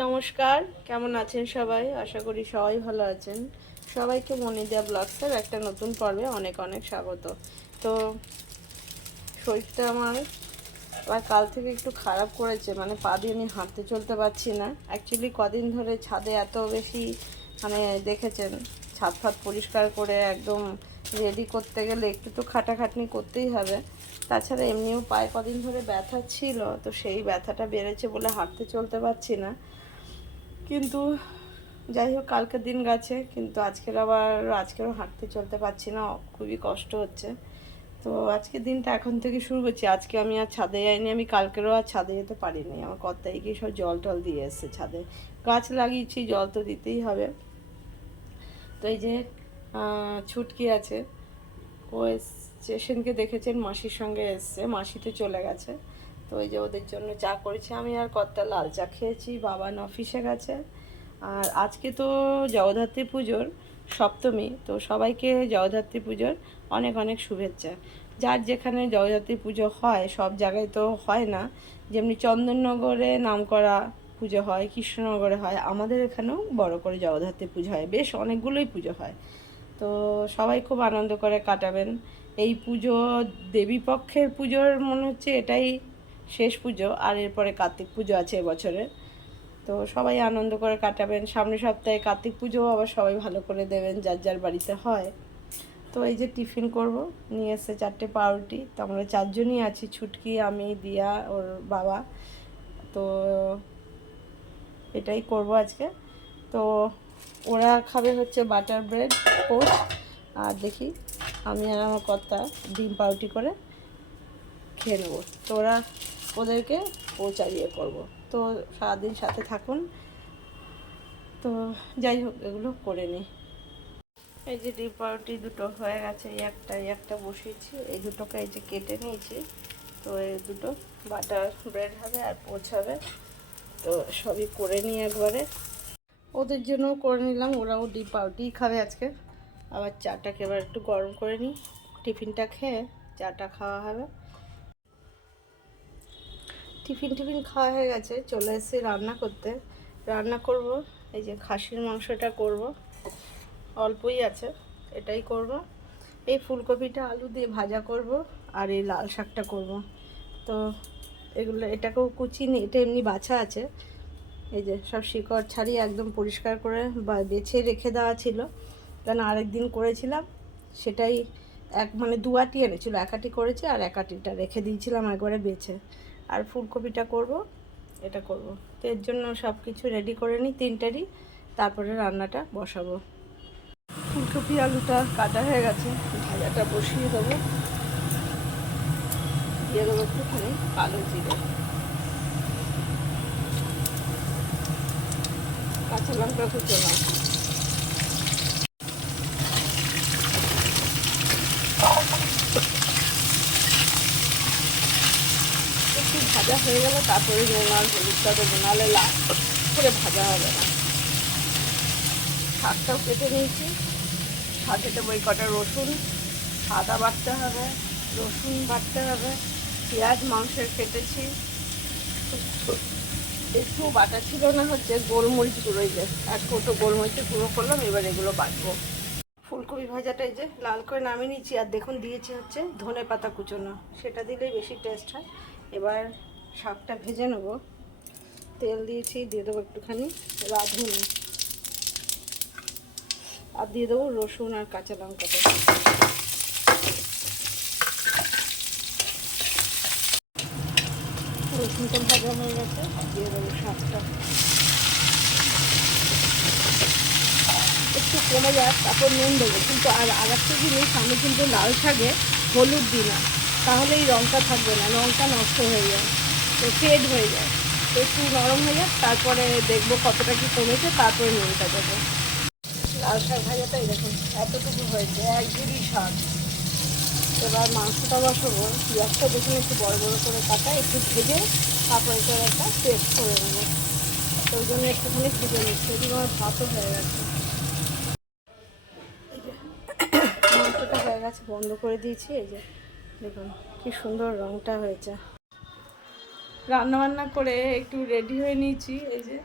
নমস্কার, কেমন আছেন সবাই? আশা করি সবাই ভালো আছেন। সবাইকে মনে দেওয়া ব্লগসের একটা নতুন পর্বে অনেক অনেক স্বাগত। তো, শরীরটা আমার আবার কাল থেকে একটু খারাপ করেছে মানে পা দিয়ে আমি হাঁটতে চলতে পারছি না। অ্যাকচুয়ালি কদিন ধরে ছাদে এত বেশি মানে দেখেছেন, ছাদ ফাদ পরিষ্কার করে একদম রেডি করতে গেলে একটু তো খাটাখাটনি করতেই হবে। তাছাড়া এমনিও পায়ে কদিন ধরে ব্যথা ছিল, তো সেই ব্যথাটা বেড়েছে বলে হাঁটতে চলতে পারছি না। কিন্তু যাই হোক কালকের দিন গেছে, কিন্তু আজকের আবার আজকেরও হাঁটতে চলতে পারছি না, খুবই কষ্ট হচ্ছে। তো আজকের দিনটা এখন থেকে শুরু করছি। আজকে আমি আর ছাদে যাইনি, আমি কালকেরও আর ছাদে যেতে পারিনি। আমার কর্তাই গিয়ে সব জল টল দিয়ে এসছে ছাদে। গাছ লাগিয়েছি, জল তো দিতেই হবে। তো এই যে ছুটকি আছে। ও স্টেশনকে দেখেছেন, মাসির সঙ্গে এসছে। মাসি তো চলে গেছে। তো ওই যে ওদের জন্য চা করেছি। আমি আর কর্তা লাল চা খেয়েছি বাবান অফিসে গেছে। আর আজকে তো জগদ্ধাত্রী পুজোর সপ্তমী, তো সবাইকে জগদ্ধাত্রী পুজোর অনেক অনেক শুভেচ্ছা। যার যেখানে জগদ্ধাত্রী পুজো হয়, সব জায়গায় তো হয় না। যেমনি চন্দননগরে নাম করা পুজো হয়, কৃষ্ণনগরে হয়, আমাদের এখানেও বড় করে জগদ্ধাত্রী পুজো হয়। বেশ অনেকগুলোই পুজো হয়। তো সবাই খুব আনন্দ করে কাটাবেন। এই পুজো দেবী পক্ষের পুজোর মনে হচ্ছে এটাই শেষ পুজো আর এরপরে কার্তিক পুজো আছে এবছরে তো সবাই আনন্দ করে কাটাবেন। সামনের সপ্তাহে কার্তিক পুজো আবার সবাই ভালো করে দেবেন যার যার বাড়িতে হয়। তো এই যে টিফিন করব, নিয়ে এসে চারটে পাউরুটি। তো আমরা চারজনই আছি, ছুটকি, আমি, দিয়া, ওর বাবা। তো এটাই করব আজকে। তো ওরা খাবে হচ্ছে বাটার ব্রেড, পোস্ট। আর দেখি, আমি আর আমার কর্তা ডিম পাউরুটি করে খেয়ে নেব। তো ওরা ওদেরকে পৌঁছাইয়ে করব। তো সারাদিন সাথে থাকুন। তো যাই হোক, এগুলো করে নিই এই যে ডিম দুটো হয়ে গেছে, এই একটা এই একটা বসিয়েছি। এই দুটোকে এই যে কেটে নিয়েছি। তো এই দুটো বাটার ব্রেড হবে আর পোচ হবে। তো সবই করে নিই একবারে। ওদের জন্য করে নিলাম, ওরাও ডিম পাউরুটি খাবে আজকে। আবার চাটাকে এবার একটু গরম করে নিই। টিফিনটা খেয়ে চাটা খাওয়া হবে। টিফিন টিফিন খাওয়া হয়ে গেছে, চলে এসেছি রান্না করতে। রান্না করব, এই যে খাসির মাংসটা করব। অল্পই আছে, এটাই করব। এই ফুলকপিটা আলু দিয়ে ভাজা করব আর এই লাল শাকটা করব। তো এগুলো, এটাকেও কুচি নিয়ে, এটা এমনি বাছা আছে। এই যে সব শিকড় ছাড়িয়ে একদম পরিষ্কার করে বা বেছে রেখে দেওয়া ছিল। কেন আরেকদিন করেছিলাম, সেটাই এক মানে দু আটি এনেছিল একাটি করেছি আর এক আটিটা রেখে দিয়েছিলাম একবারে বেছে। আর ফুলকপিটা করব, এটা করব। তো এর জন্য সব কিছু রেডি করে নিই, তিনটারই। তারপরে রান্নাটা বসাবো। ফুলকপি, আলুটা কাটা হয়ে গেছে, ভাজাটা বসিয়ে দেবো। দিয়ে দেবো একটুখানি কালো জিরে। কাঁচা লঙ্কা কুচোলাম একটু ভাজা হয়ে গেলে তারপরে নুন হলুদটা দেবো নাহলে লাল করে ভাজা হবে না। শাকটাও কেটে নিয়েছি। সাথে দেবো এই কটা রসুন, আদা বাটতে হবে, রসুন বাটতে হবে, পেঁয়াজ মাংসের কেটেছি। একটু বাটা ছিল না হচ্ছে গোলমরিচ গুঁড়ো যে, এক কৌটো গোলমরিচের গুঁড়ো করলাম, এবার এগুলো বাটবো। ফুলকপি ভাজাটা এই যে লাল করে নামিয়ে নিয়েছি, আর দেখুন দিয়েছি হচ্ছে ধনে পাতা কুচোনো। সেটা দিলেই বেশি টেস্ট হয়। এবার শাকটা ভেজে নেব। তেল দিয়েছি, দিয়ে দেবো একটুখানি রাঁধুনি। আর দিয়ে দেবো রসুন আর কাঁচা লঙ্কাটা রসুনটা ভাজা হয়ে গেছে, দিয়ে দেবো শাকটা। একটু কমে যাক, তারপর নুন দেবো। কিন্তু আর আর একটা জিনিস, আমি কিন্তু লাল শাকে হলুদ দিই না। তাহলে এই রঙটা থাকবে না রঙটা নষ্ট হয়ে যায়। তো ফেড হয়ে যায়। তো একটু নরম হয়ে যাক, তারপরে দেখব কতটা কি কমেছে, তারপরে নুনটা দেবো। লাল শাক ভাজাটাই দেখুন, এতটুকু হয়েছে এক জুড়ি শাক। এবার মাংসটা বসাবো, পেঁয়াজটা দেখুন একটু বড় বড় করে কাটা, একটু ভেজে তারপরে করে একটা পেস্ট করে নেব। তো ওই জন্য একটুখানি ভেজে নিচ্ছি, এদিকে আমার ভাতও হয়ে গেছে। মাংসটা হয়ে গেছে, বন্ধ করে দিয়েছি, এই যে দেখুন কি সুন্দর রঙটা হয়েছে। রান্না বান্না করে একটু রেডি হয়ে নিয়েছি, এই যে।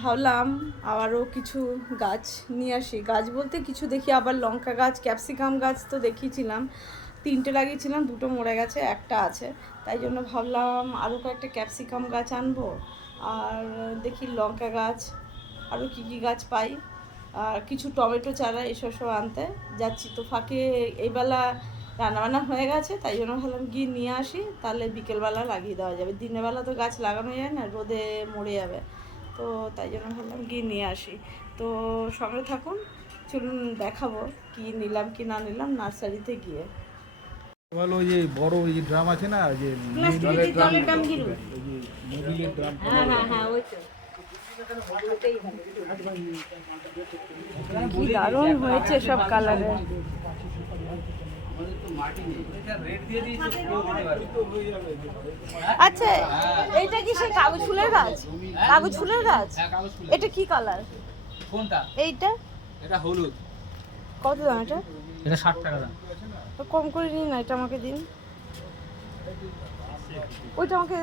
ভাবলাম আবারও কিছু গাছ নিয়ে আসি। গাছ বলতে কিছু দেখি, আবার লঙ্কা গাছ, ক্যাপসিকাম গাছ তো দেখিয়েছিলাম। তিনটে লাগিয়েছিলাম, দুটো মরে গেছে, একটা আছে। তাই জন্য ভাবলাম আরও কয়েকটা ক্যাপসিকাম গাছ আনব। আর দেখি লঙ্কা গাছ, আরও কী কী গাছ পাই। আর কিছু টমেটো চারা, এসব সব আনতে যাচ্ছি। তো ফাঁকে এইবেলা রান্নাবান্না হয়ে গেছে তাই জন্য ভাবলাম গিয়ে নিয়ে আসি তাহলে বিকেলবেলা লাগিয়ে দেওয়া যাবে। দিনের বেলা তো গাছ লাগানো যায় না রোদে মরে যাবে। তো তাই জন্য ভাবলাম গিয়ে নিয়ে আসি। তো সঙ্গে থাকুন চলুন দেখাবো কি নিলাম কি না নিলাম নার্সারিতে গিয়ে। ভালো যে বড় ওই যে ড্রাম আছে না যে হ্যাঁ হ্যাঁ হ্যাঁ ওই তো। কি দারুণ হয়েছে সব কালারের। আচ্ছা এইটা কি সেই কাগজ ফুলের গাছ? কাগজ ফুলের গাছ? এটা কি কালার কোনটা? এইটা? এটা হলুদ। কত দাম এটা? এটা ষাট টাকা দাম। তো কম করে নিন না এটা আমাকে দিন। ওইটা আমাকে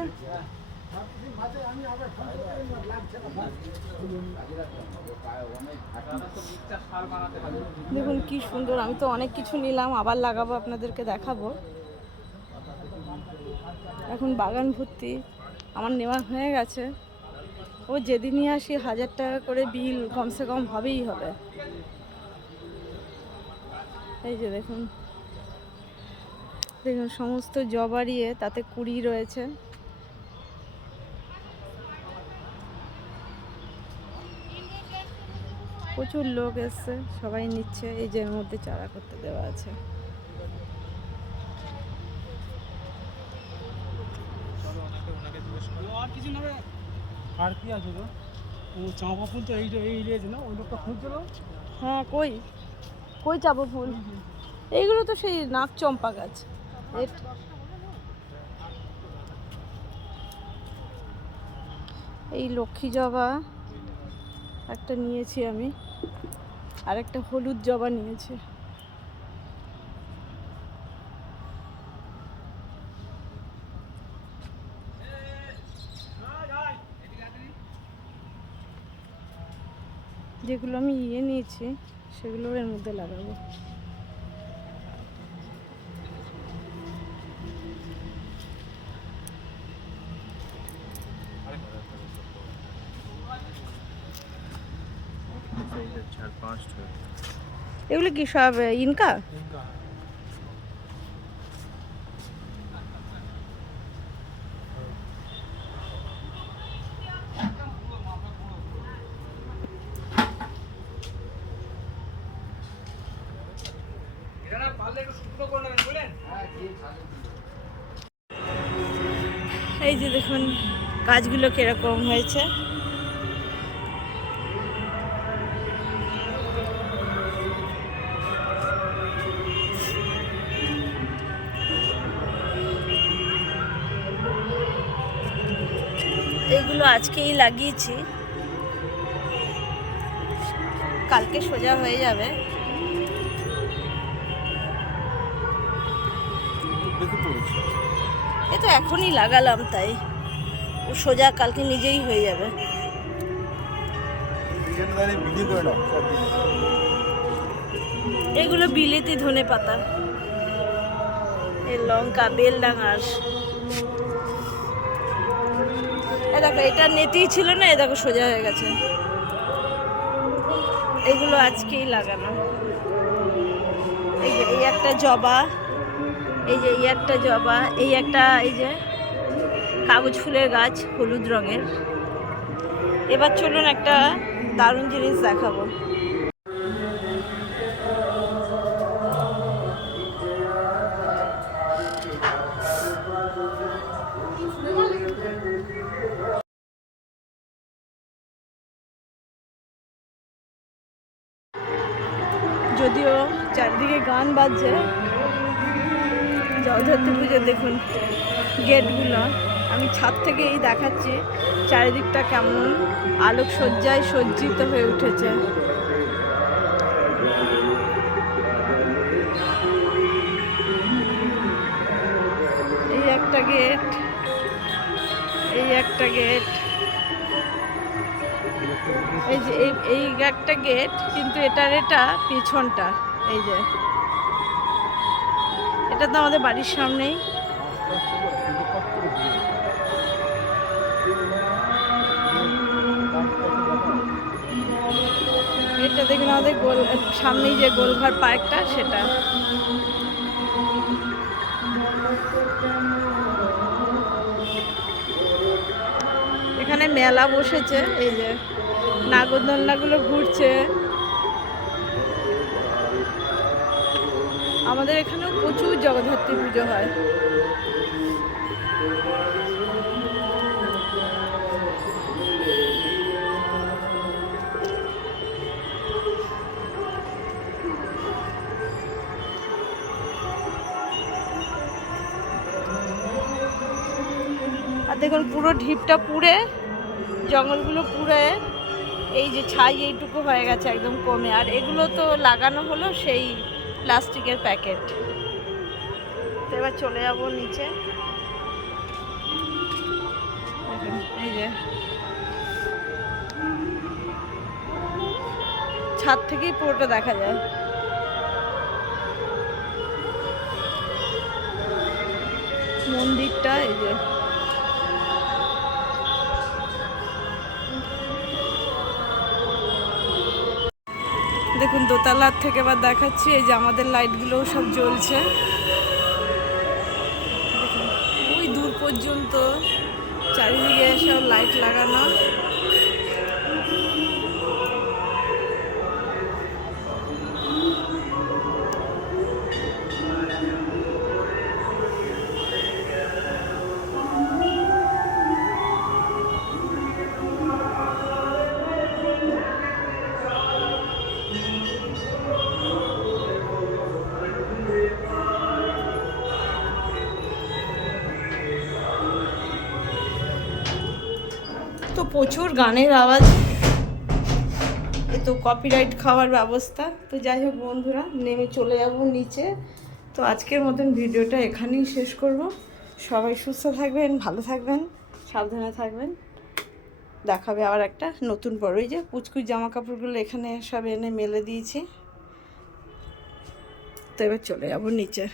দেখুন, কি সুন্দর। আমি তো অনেক কিছু নিলাম, আবার লাগাবো, আপনাদেরকে দেখাবো। এখন বাগান ভর্তি। আমার নেওয়া হয়ে গেছে। ও যেদিনই আসি, হাজার টাকা করে বিল, কমসে কম হবেই হবে। এই যে দেখুন। দেখুন, সমস্ত জবারিয়ে তাতে কুড়ি রয়েছে। প্রচুর লোক এসছে সবাই নিচ্ছে এই যে মধ্যে চারা করতে দেওয়া আছে। আর কি আছে তো ও চাঁপা ফুল তো এই এই রয়েছে না ওই লোকটা খুঁজছিল হ্যাঁ কই? কই চাবো ফুল? এইগুলো তো সেই নাক চম্পা গাছ। এই লক্ষ্মী জবা একটা নিয়েছি আমি। আর একটা হলুদ জবা নিয়েছে। যেগুলো আমি ইয়ে নিয়েছি সেগুলো এর মধ্যে লাগাবো চার পাঁচটা এগুলো কি সব ইনকা? এই যে দেখুন গাছগুলো কীরকম হয়েছে। এগুলো আজকেই লাগিয়েছি। কালকে সোজা হয়ে যাবে। এ তো এখনই লাগালাম তাই। ও সোজা কালকে নিজেই হয়ে যাবে। এগুলো বিলেতি ধনে পাতা। এই লঙ্কা বেলডাঙার। দেখো, এটা নেতেই ছিল না, এ দেখো সোজা হয়ে গেছে। এগুলো আজকেই লাগানো। এই যে, এই একটা জবা, এই যে, এই একটা জবা, এই একটা, এই যে, কাগজ ফুলের গাছ, হলুদ রঙের। এবার চলুন একটা দারুণ জিনিস দেখাবো। যদিও চারিদিকে গান বাজছে। জগদ্ধাত্রী পুজো দেখুন গেটগুলো। আমি ছাদ থেকে এই দেখাচ্ছি চারিদিকটা কেমন আলোক সজ্জায় সজ্জিত হয়ে উঠেছে। এই একটা গেট, এই একটা গেট। এই যে, এই এই একটা গেট কিন্তু এটার এটা পিছনটা, এই যে। এটা তো আমাদের বাড়ির সামনেই। এটা দেখুন আমাদের গোল, সামনেই যে গোলঘর পার্কটা, সেটা। এখানে মেলা বসেছে, এই যে। নাগরদোলনাগুলো ঘুরছে। আমাদের এখানেও প্রচুর জগদ্ধাত্রী পুজো হয়। দেখুন পুরো ঢিপটা পুড়ে জঙ্গলগুলো পুড়ে। এই যে ছাই এইটুকু হয়ে গেছে একদম কমে। আর এগুলো তো লাগানো হলো সেই প্লাস্টিকের প্যাকেট। তো এবার চলে যাব নিচে। এই যে। ছাদ থেকেই পুরোটা দেখা যায়। মন্দিরটা, এই যে। দেখুন, দোতলার থেকে এবার দেখাচ্ছি, এই যে আমাদের লাইটগুলোও সব জ্বলছে। ওই দূর পর্যন্ত চারিদিকে সব লাইট লাগানো। প্রচুর গানের আওয়াজ। তো কপিরাইট খাওয়ার ব্যবস্থা। তো যাই হোক বন্ধুরা, নেমে চলে যাব নিচে। তো আজকের মতন ভিডিওটা এখানেই শেষ করব। সবাই সুস্থ থাকবেন, ভালো থাকবেন, সাবধানে থাকবেন। দেখাবে আবার একটা নতুন পর ওই যে পুচকুচ জামা কাপড়গুলো এখানে সব এনে মেলে দিয়েছি। তো এবার চলে যাব নিচে।